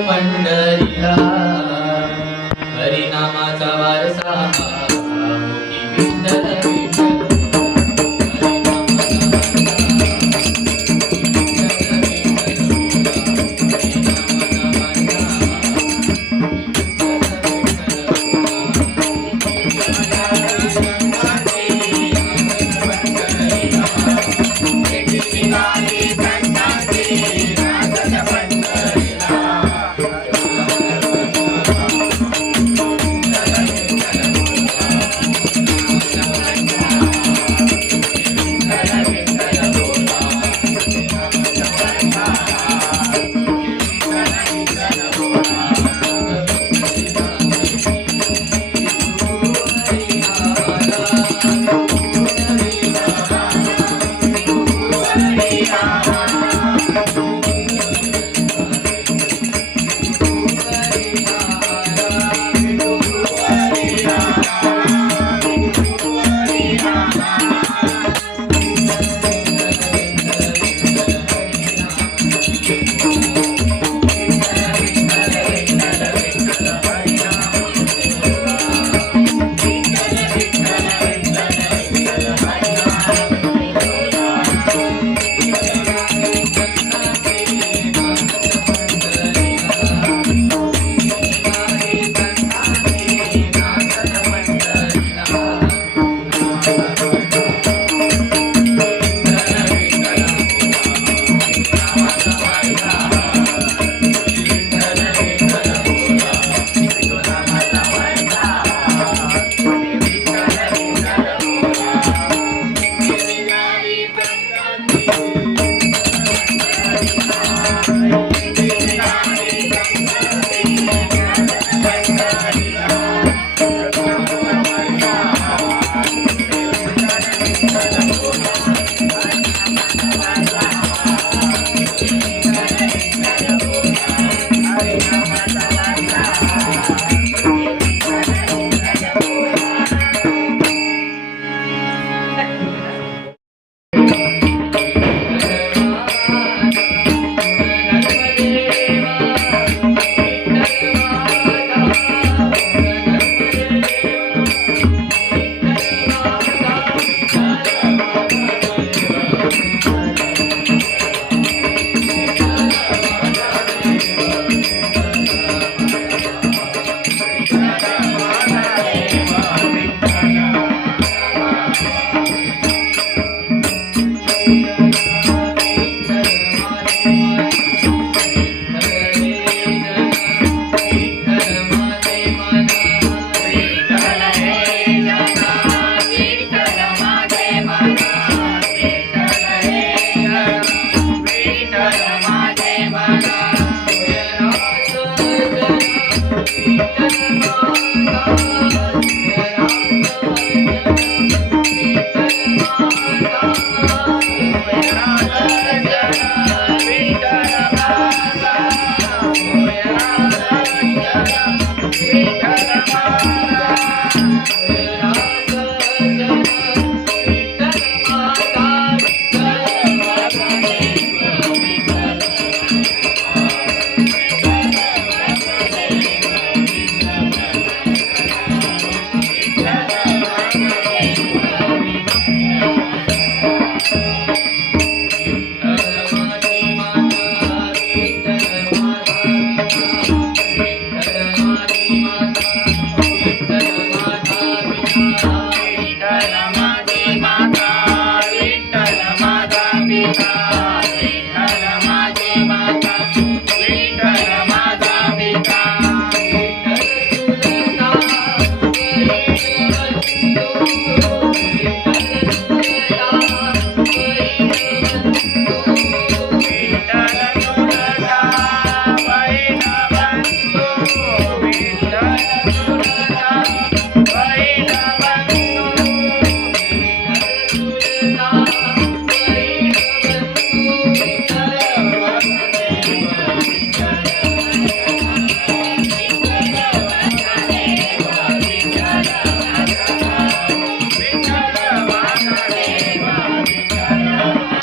पंढरीला हरिनामाचा वारसा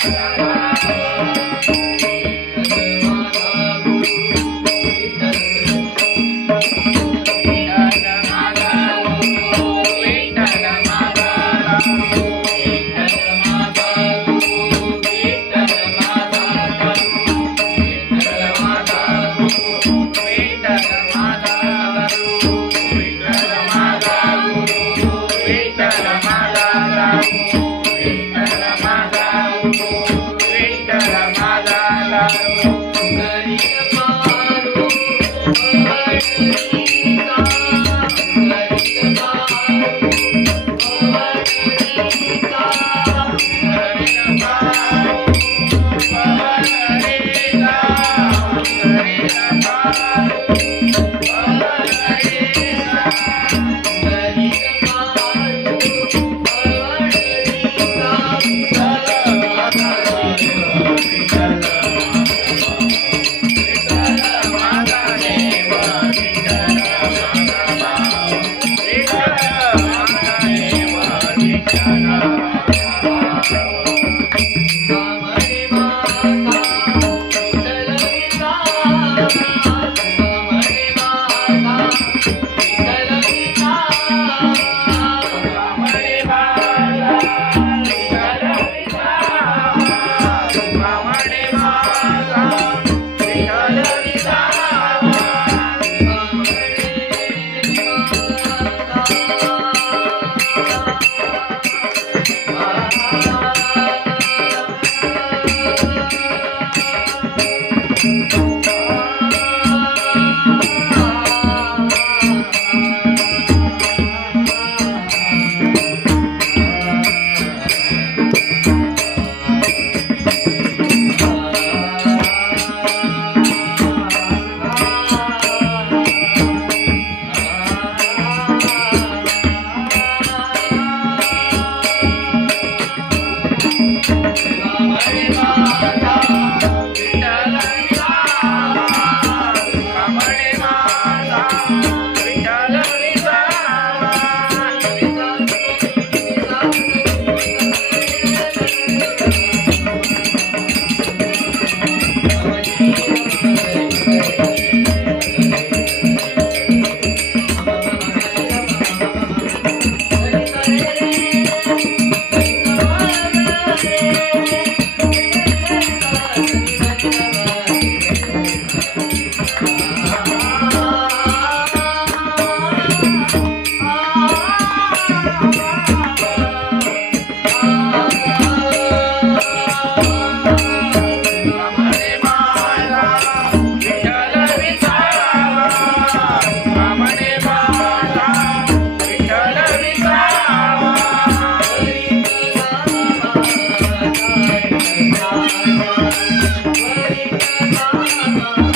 Thank you. Thank you.